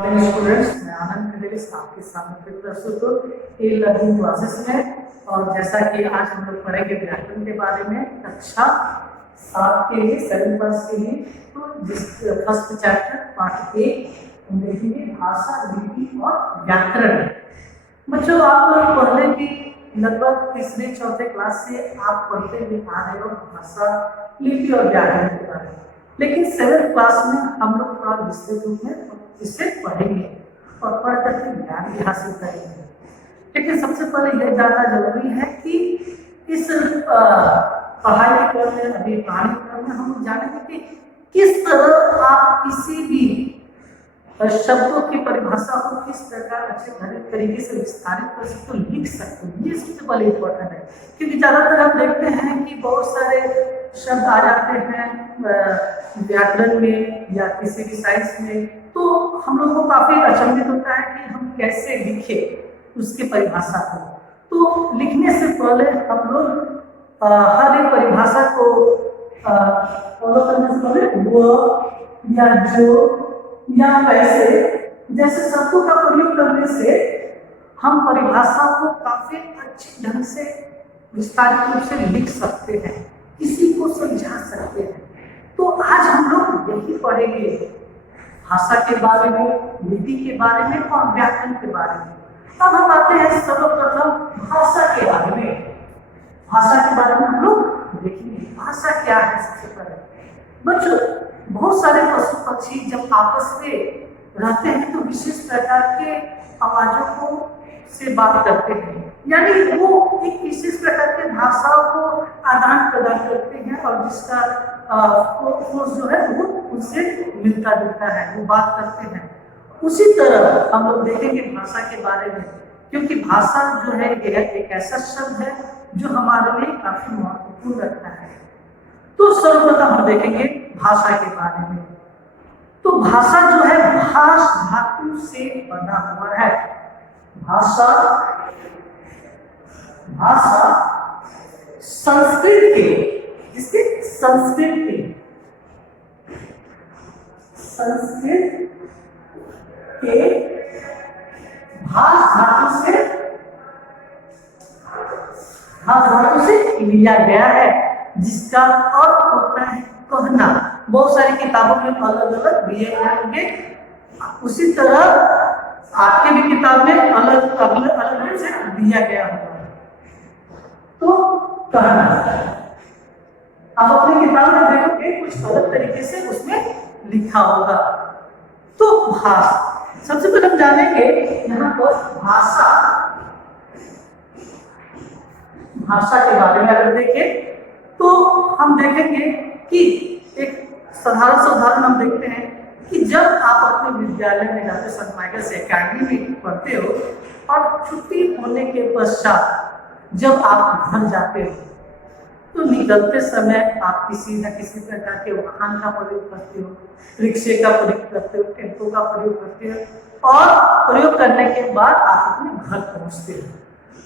Students, मैं आनंद खंडेरी आपके सामने फिर प्रस्तुत हूँ ई लर्निंग क्लासेस में। और जैसा कि आज हम लोग पढ़ेंगे व्याकरण के बारे में कक्षा 7 के लिए 7 क्लास के लिए। तो जिस फर्स्ट चैप्टर पार्ट 1 हम देखेंगे भाषा, लिपि और व्याकरण। बच्चों, आप पढ़ने की लगभग तीसरे चौथे क्लास से आप पढ़ते हुए आ रहे हो भाषा, लिपि और व्याकरण के बारे में, लेकिन 7th क्लास में हम लोग थोड़ा विस्तृत रूप में इसे पढ़ेंगे और पढ़ करके ज्ञान भी हासिल करेंगे। लेकिन सबसे पहले यह जानना जरूरी है कि इस पढ़ाई के क्रम में, अभी पढ़ाई के क्रम में हम जानेंगे कि किस तरह आप किसी भी शब्दों की परिभाषा को किस प्रकार अच्छे तरीके से विस्तारित कर सकते हो, लिख सकते हो। ये सबसे पहले इम्पोर्टेंट है, क्योंकि ज़्यादातर हम देखते हैं कि बहुत सारे शब्द आ जाते हैं व्याकरण में या किसी भी साइंस में, तो हम लोगों को काफ़ी अचंभित होता है कि हम कैसे लिखें उसकी परिभाषा को। तो लिखने से पहले हम लोग हर एक परिभाषा को फॉलो करने से पहले वो या जो या वैसे जैसे शब्दों का प्रयोग करने से हम परिभाषा को काफी अच्छे ढंग से विस्तारित रूप से लिख सकते हैं, किसी को समझा सकते हैं। तो आज हम लोग यही पढ़ेंगे भाषा के बारे में, लिपि के बारे में और व्याकरण के बारे में। अब हम आते हैं सर्वप्रथम भाषा के बारे में। भाषा के बारे में हम लोग देखेंगे भाषा क्या है। सबसे पहले बच्चों, बहुत सारे पशु पक्षी जब आपस में रहते हैं तो विशेष प्रकार के आवाजों को से बात करते हैं, यानी वो एक विशेष प्रकार के भाषाओं को आदान प्रदान करते हैं और जिसका फोर्स जो है वो उनसे मिलता जुलता है, वो बात करते हैं। उसी तरह हम लोग देखेंगे भाषा के बारे में, क्योंकि भाषा जो है एक ऐसा शब्द है जो हमारे लिए काफी महत्वपूर्ण रखता है। तो सर्वप्रथम हम देखेंगे भाषा के बारे में। तो भाषा जो है भाष धातु से बना हुआ है। भाषा संस्कृत के भाष धातु से लिया गया है, जिसका अर्थ होता है कहना। बहुत सारी किताबों में अलग अलग दिए होंगे, उसी तरह आपके भी किताब में अलग अलग से दिया गया होगा। तो कहना आप अपनी किताब में देखोगे कुछ अलग तरीके से उसमें लिखा होगा। तो भाषा, सबसे पहले हम जानेंगे यहाँ पर भाषा के बारे में। अगर देखें तो हम देखेंगे कि एक साधारण से उदाहरण हम देखते हैं कि जब आप अपने विद्यालय में जाते, सेंट माइकल्स एकेडमी में पढ़ते हो और छुट्टी होने के पश्चात जब आप घर जाते हो तो निकलते समय आप किसी न किसी प्रकार के वाहन का प्रयोग करते हो, रिक्शे का प्रयोग करते हो, टेम्पो का प्रयोग करते हो और प्रयोग करने के बाद आप अपने घर पहुंचते हो।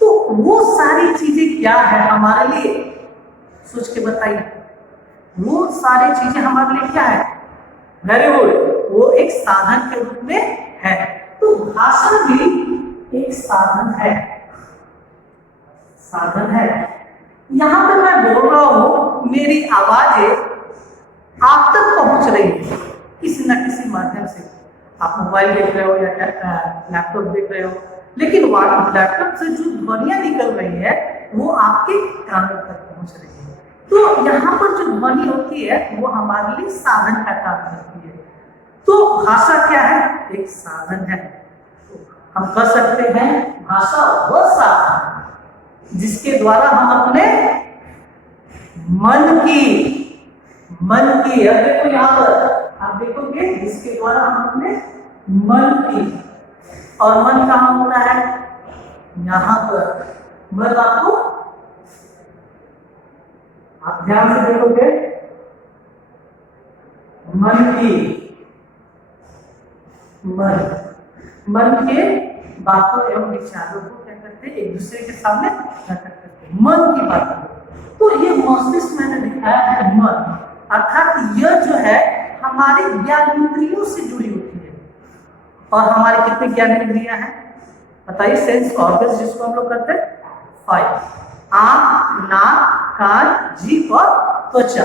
तो वो सारी चीजें क्या है हमारे लिए, सोच के बताइए। वो सारी चीजें हमारे लिए क्या है? वेरी गुड, वो एक साधन के रूप में है। तो भाषा भी एक साधन है। यहाँ पर मैं बोल रहा हूँ, मेरी आवाजें आप तक पहुंच रही है किसी न किसी माध्यम से। आप मोबाइल देख रहे हो या लैपटॉप देख रहे हो, लेकिन लैपटॉप से जो ध्वनियां निकल रही है वो आपके कानों तक पहुंच रही है। तो यहाँ पर जो ध्वनि होती है वो हमारे लिए साधन का काम करती है। तो भाषा क्या है? एक साधन है। हम कह सकते हैं भाषा वह साधन जिसके द्वारा हम अपने मन की अब देखो यहाँ पर आप देखोगे, जिसके द्वारा हम अपने मन की, और मन कहाँ होता है? यहाँ पर। मन आपको, आप ध्यान से देखोगे, मन के बातों एवं विचारों को क्या करते हैं? एक दूसरे के सामने प्रकट करते हैं। मन की बातें। तो ये मस्तिष्क मैंने दिखाया है मन, अर्थात यह जो है हमारे ज्ञानेंद्रियों से जुड़ी होती है। और हमारी कितनी ज्ञानेंद्रियां हैं बताइए, सेंस ऑर्गन्स जिसको हम लोग करते हैं 5, आंख, नाक, कान, जीभ और त्वचा।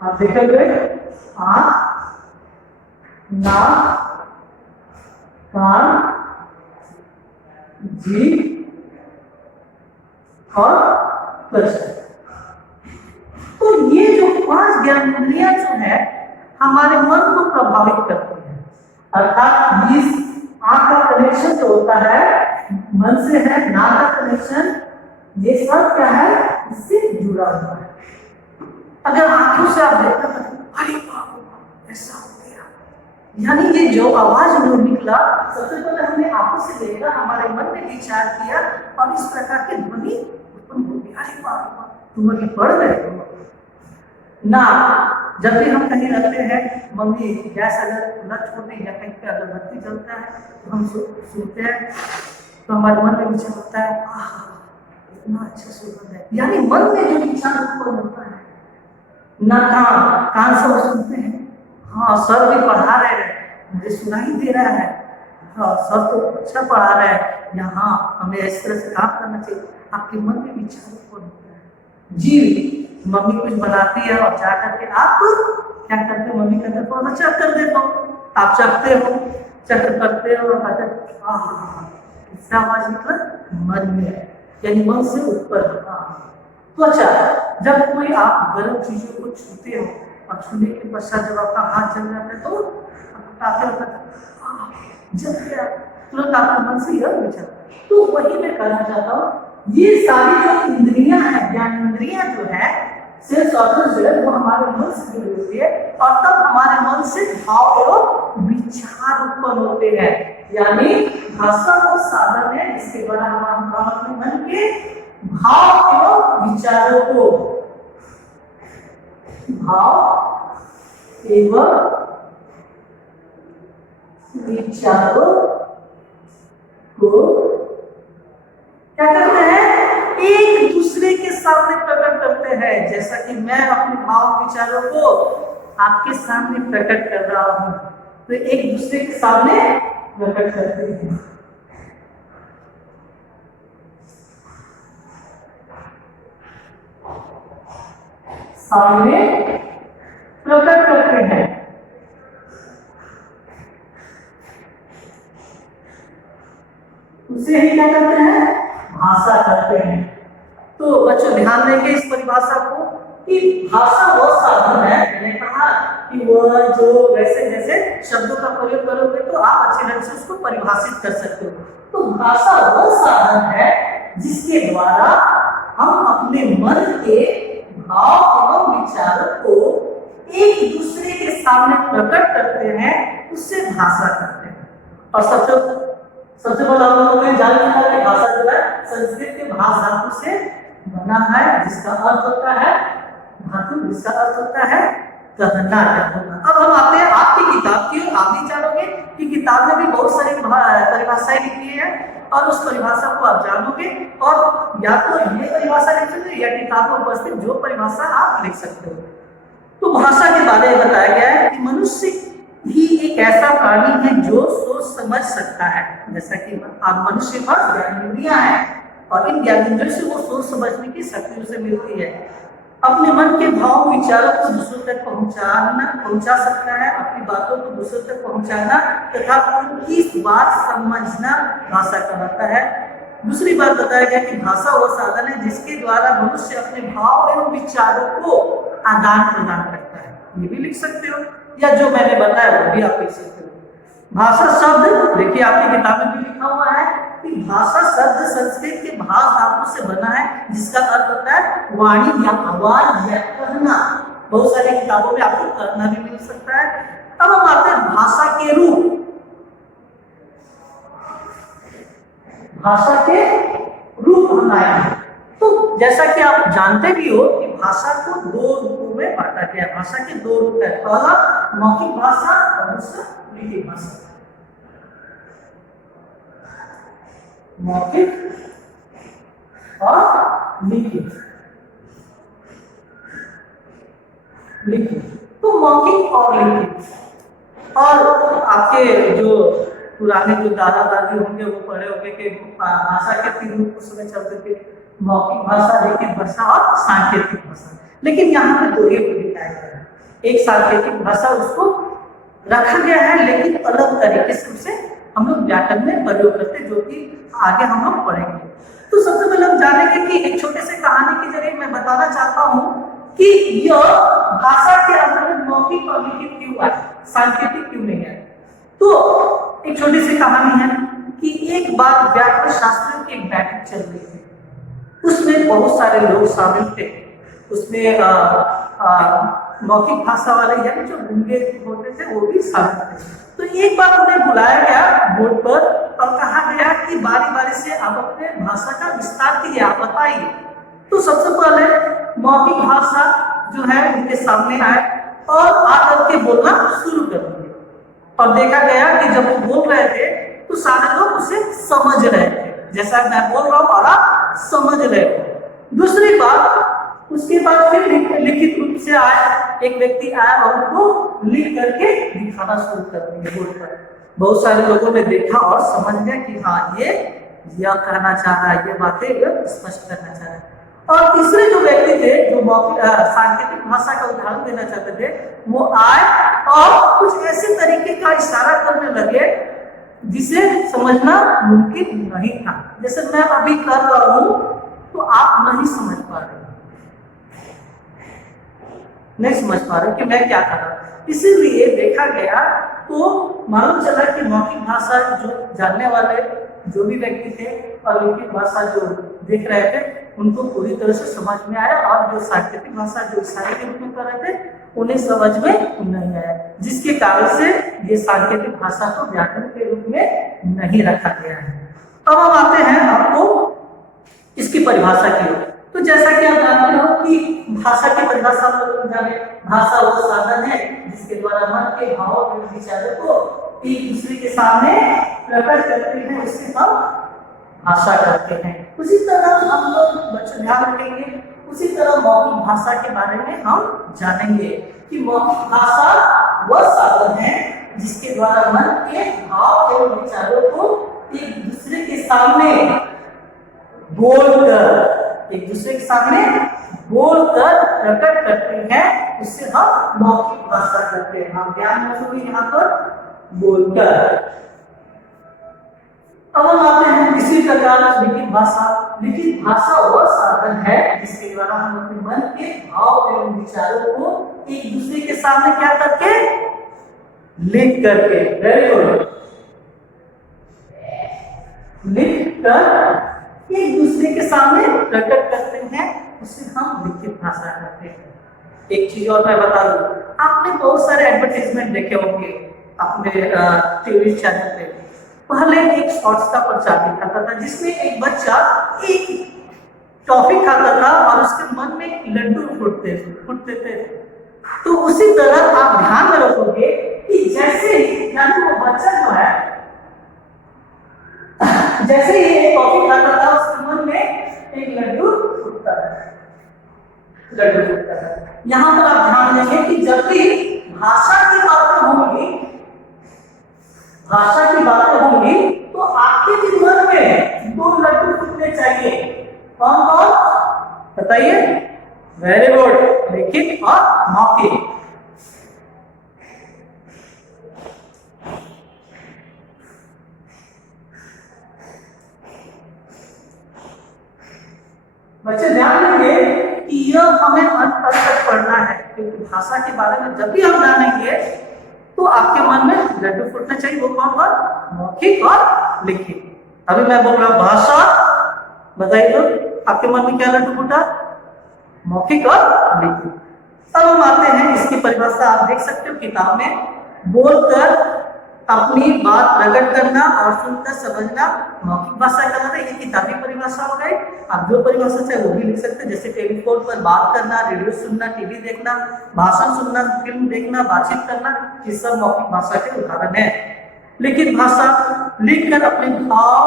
आप देखेंगे आंख, नाक, कान, जीभ और त्वचा। तो ये जो 5 ज्ञानेंद्रियां जो है हमारे मन को प्रभावित करती है, अर्थात इस आंख का कनेक्शन जो होता है मन से है, नाक का कनेक्शन, ये सब क्या है इससे जुड़ा हुआ है। अगर आंखों से आप देखते हैं अरे बाप ऐसा हो गया, यानी ये जो आवाज जो निकला सबसे पहले हमने आंखों से देखा, हमारे मन ने विचार किया और इस प्रकार की ध्वनि उत्पन्न होगी। अरे बाप तुम अभी पढ़ रहे हो ना। जब भी हम कहीं रहते हैं, मम्मी गैस अगर न छोड़ दें या कहीं पे अगरबत्ती जलता है तो हम सुनते हैं, तो हमारे मन में विचार होता है आह इतना अच्छा सुगंध है, यानी मन में जो विचार उत्पन्न होता है ना। कान से वो सुनते हैं, हाँ सर भी पढ़ा रहे हैं, मुझे सुनाई दे रहा है, हाँ सर तो अच्छा पढ़ा रहे हैं, यहाँ हमें इस तरह से काम करना चाहिए, आपके मन में विचार उत्पन्न होता है। जी मम्मी कुछ बनाती है और जा करके आप क्या करते हो, मम्मी कहते हो चेक कर देता हूँ, आप चखते हो, चेक करते हो और कहते इससे आवाज निकला मन में, यानी मन से उत्पन्न। त्वचा, जब कोई आप गर्म चीजों को छूते हो और छूने के पश्चात जब आपका हाथ जल जाता है तो जब गया तुरंत आपके मन से यह विचार। तो वही मैं कहना चाहता हूँ, ये सारी जो इंद्रियां हैं, ज्ञानेंद्रियां जो है, सेंस ऑर्गन्स जो है वो हमारे मन से जुड़ी होती है और तब हमारे मन से भाव एवं विचार उत्पन्न होते हैं। यानी भाषा वो साधन है जिसके द्वारा हम अपने मन के भाव एवं विचारों को क्या करते हैं, एक दूसरे के सामने प्रकट करते हैं। जैसा कि मैं अपने भाव विचारों को आपके सामने प्रकट कर रहा हूं, तो एक दूसरे के सामने प्रकट करते हैं। सामने प्रकट करते हैं। उसे ही क्या करते हैं, भाषा करते हैं। तो बच्चों ध्यान देंगे इस परिभाषा को कि भाषा वह साधन है, मैंने कहा कि वह जो वैसे जैसे शब्दों का प्रयोग करोगे तो आप अच्छे ढंग से उसको परिभाषित कर सकते हो। तो भाषा वह साधन है जिसके द्वारा हम अपने मन के भाव एवं विचारों को एक दूसरे के सामने प्रकट करते हैं, उससे भाषा करते हैं। और सबसे पहले हम लोगों ने जान लिया कि भाषा जो है संस्कृत के भाष धातु से बना है, जिसका अर्थ होता है धातु, जिसका अर्थ होता है कहना या बोलना। अब हम आते हैं आपकी किताब की, आप भी जानोगे कि किताब में भी बहुत सारी परिभाषाएं लिखी है और उस परिभाषा को आप जानोगे और या तो ये परिभाषा लिख सकते हो या किताब में उपस्थित जो परिभाषा आप लिख सकते हो। तो भाषा के बारे में बताया गया है कि मनुष्य ही एक ऐसा प्राणी है जो सोच समझ सकता है। जैसा कि मनुष्य के पास ज्ञानेंद्रियां हैं और इन ज्ञानेंद्रियों से वो सोच समझने की शक्ति उसे मिलती है। अपने मन के भाव विचारों को दूसरों तक पहुंचा सकता है, अपनी बातों को दूसरों तक पहुंचाना तथा उनकी बात समझना भाषा कहलाता है। दूसरी बात बताया गया कि भाषा वह साधन है जिसके द्वारा मनुष्य अपने भाव एवं विचारों को आदान प्रदान करता है। ये भी लिख सकते हो या जो मैंने बताया वो भी आप लिख सकते हो। भाषा शब्द देखिए आपकी किताब में भी लिखा हुआ है कि भाषा शब्द संस्कृत के भाष धातु से बना है, जिसका अर्थ होता है वाणी या आवाज या कहना। बहुत सारी किताबों में आपको कहना भी मिल सकता है। अब हम आते हैं भाषा के रूप। भाषा के रूप हम आए तो जैसा कि आप जानते भी हो कि भाषा को दो रूपों में बांटा गया है। भाषा के दो रूप है, पहला मौखिक भाषा और दूसरा लिखित भाषा। मौखिक और लिखित। तो मौखिक और लिखित, और आपके जो पुराने जो दादा दादी होंगे वो पढ़े होंगे कि भाषा के 3 रूप उस समय चलते थे, मौखिक भाषा, लिखित भाषा और सांकेतिक भाषा। लेकिन यहाँ पे 2 ही दिखाया गया है। एक सांकेतिक भाषा उसको रखा गया है, लेकिन अलग तरीके से उसे हम लोग व्याकरण में प्रयोग करते, जो कि आगे हम लोग पढ़ेंगे। तो सबसे पहले हम जानेंगे कि एक छोटे से कहानी के जरिए मैं बताना चाहता हूँ कि यह भाषा के अंदर में मौखिक और लिखित क्यों है, सांकेतिक क्यों नहीं है। तो एक छोटी सी कहानी है कि एक बार व्याकरण शास्त्रियों की एक बैठक चल रही थी, उसमें बहुत सारे लोग शामिल थे। उसमें मौखिक भाषा वाले यानी जो गूंगे होते थे वो भी शामिल थे। तो एक बार उन्हें बुलाया गया बोर्ड पर और कहा गया कि बारी बारी से आप अपने भाषा का विस्तार कीजिए, आप बताइए। तो सबसे पहले मौखिक भाषा जो है उनके सामने आए और आकर के बोलना शुरू कर दिए। और देखा गया कि जब वो बोल रहे थे तो सारे लोग उसे समझ रहे थे, जैसा मैं बोल रहा हूँ और आप समझ रहे हो। दूसरी बात, उसके बाद फिर लिखित रूप से आए, एक व्यक्ति आया और उनको लिख करके दिखाना शुरू कर दिया बोर्ड पर। बहुत सारे लोगों ने देखा और समझ गया कि हाँ ये यह कहना चाह रहा है, ये बातें स्पष्ट करना चाह रहा है। और तीसरे जो व्यक्ति थे जो सांकेतिक भाषा का उदाहरण देना चाहते थे, वो आए और कुछ ऐसे तरीके का इशारा करने लगे जिसे समझना मुमकिन नहीं था। जैसे मैं अभी कर रहा हूं तो आप नहीं समझ पा रहे, नहीं समझ पा रहे कि मैं क्या कर रहा हूं। इसीलिए देखा गया तो मालूम चला कि मौखिक भाषा जो जानने वाले जो भी व्यक्ति थे और लिखित भाषा जो देख रहे थे उनको पूरी तरह से समझ में आया, और जो सांकेतिक भाषा जो इशारे के रूप में कर रहे थे उन्हें समझ में नहीं आया, जिसके कारण से ये सांकेतिक भाषा को व्याकरण के रूप में नहीं रखा गया है। अब हम आते हैं आपको इसकी परिभाषा की ओर। तो जैसा कि आप जानते हो कि भाषा की परिभाषा में जाने, भाषा वो साधन है जिसके द्वारा मन के भाव और विचारों को एक दूसरे के सामने प्रकट करते हैं, उससे हम भाषा करते हैं। उसी तरह हम लोग बच्चे ध्यान रखेंगे, उसी तरह मौखिक भाषा के बारे में हम जानेंगे कि मौखिक भाषा वह साधन है जिसके द्वारा मन के भाव एवं विचारों को एक दूसरे के सामने बोलकर प्रकट करते हैं, उससे हम मौखिक भाषा करते हैं। हम ध्यान रखेंगे यहाँ पर बोलकर। अब हम आते हैं इसी प्रकार लिखित भाषा। लिखित भाषा वह साधन है जिसके द्वारा हम अपने मन के भाव एवं विचारों को एक दूसरे के सामने क्या करके, लिख करके, वेरी गुड, लिख कर एक दूसरे के सामने प्रकट करते हैं, उसे हम लिखित भाषा कहते हैं। एक चीज और मैं बता दूं, आपने बहुत सारे एडवर्टाइजमेंट देखे होंगे अपने टीवी चैनल पे। पहले एक शॉर्ट्स का प्रचार दिखाता था जिसमें एक बच्चा एक टॉफी खाता था और उसके मन में लड्डू फूटते थे। तो उसी तरह आप ध्यान में रखोगे कि जैसे ही वो बच्चा जो है जैसे ही एक टॉफी खाता था उसके मन में एक लड्डू फूटता था। यहाँ पर आप ध्यान देंगे कि जब भी भाषा की बातें होंगी तो आपके भी मन में 2 लड्डू फूटने चाहिए। कौन कौन बताइए? वेरी गुड, लिखित और मौखिक। बच्चे ध्यान देंगे कि यह हमें अंत तक पढ़ना है, क्योंकि भाषा के बारे में जब भी हम जानेंगे तो आपके मन में लड्डू फूटना चाहिए। वो कौन कौन? मौखिक और लिखित। अभी मैं बोल रहा हूं भाषा, बताइए तो आपके मन में क्या लड्डू फूटा? मौखिक और लिखित। अब हम आते हैं इसकी परिभाषा, आप देख सकते हो किताब में, बोलकर अपनी बात प्रकट करना और सुनकर समझना मौखिक भाषा का मतलब, ये किताबी परिभाषा हो गई। आप जो परिभाषा चाहे वो भी लिख सकते हैं, जैसे टेलीफोन पर बात करना, रेडियो सुनना, टीवी देखना, भाषण सुनना, फिल्म देखना, बातचीत करना, ये सब मौखिक भाषा के उदाहरण है। लिखित भाषा, लिखकर अपने भाव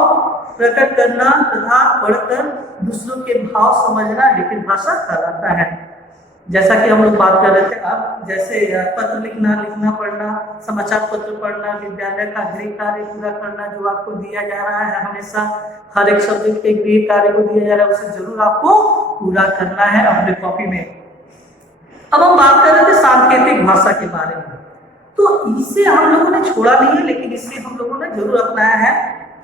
प्रकट करना तथा पढ़कर दूसरों के भाव समझना लिखित भाषा कहलाता है। जैसा कि हम लोग बात कर रहे थे, अब जैसे पत्र लिखना पढ़ना, समाचार पत्र पढ़ना, विद्यालय का गृह कार्य पूरा करना जो आपको दिया जा रहा है, हमेशा हर एक सब्जेक्ट के गृह कार्य को दिया जा रहा है, उसे जरूर आपको पूरा करना है अपने कॉपी में। अब हम बात कर रहे थे सांकेतिक भाषा के बारे में, तो इसे हम लोगों ने छोड़ा नहीं है, लेकिन इसे हम लोगों ने जरूर अपनाया है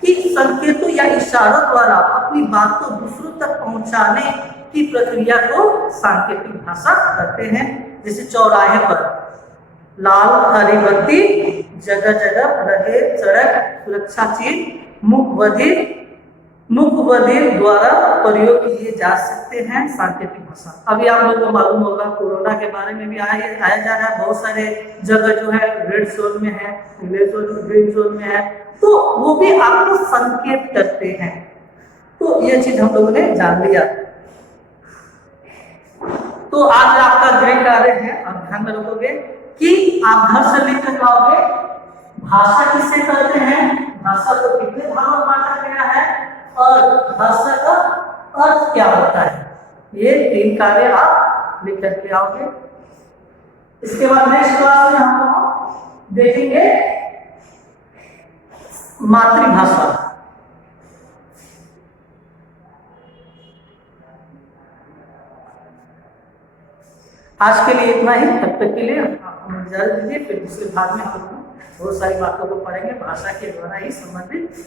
कि संकेतों या इशारों द्वारा अपनी बात को दूसरों तक पहुंचाने की प्रक्रिया को सांकेतिक भाषा कहते हैं। जैसे चौराहे पर लाल हरी बत्ती, जगह जगह लगे सड़क, सुरक्षा चिन्ह, मुख बधिर द्वारा प्रयोग किए जा सकते हैं सांकेतिक भाषा। अभी आप लोगों को मालूम होगा कोरोना के बारे में भी आया जा रहा है, बहुत सारे जगह जो है रेड जोन में है, ग्रीन जोन में है, तो वो भी आपको संकेत करते हैं। तो ये चीज हम लोगों ने जान लिया। तो आज आपका गृह कार्य है, आप ध्यान में रखोगे कि आप घर से लिख कर आओगे भाषा किसे कहते हैं, भाषा को कितने भागों में बांटा गया है और भाषा का अर्थ क्या होता है, ये 3 कार्य आप लिख करके आओगे। इसके बाद नेक्स्ट क्लास में हम लोग देखेंगे मातृभाषा। आज के लिए इतना ही, तब तक के लिए हमें इजाजत दीजिए। फिर दूसरे भाग में हम बहुत सारी बातों को पढ़ेंगे भाषा के द्वारा ही संबंधित।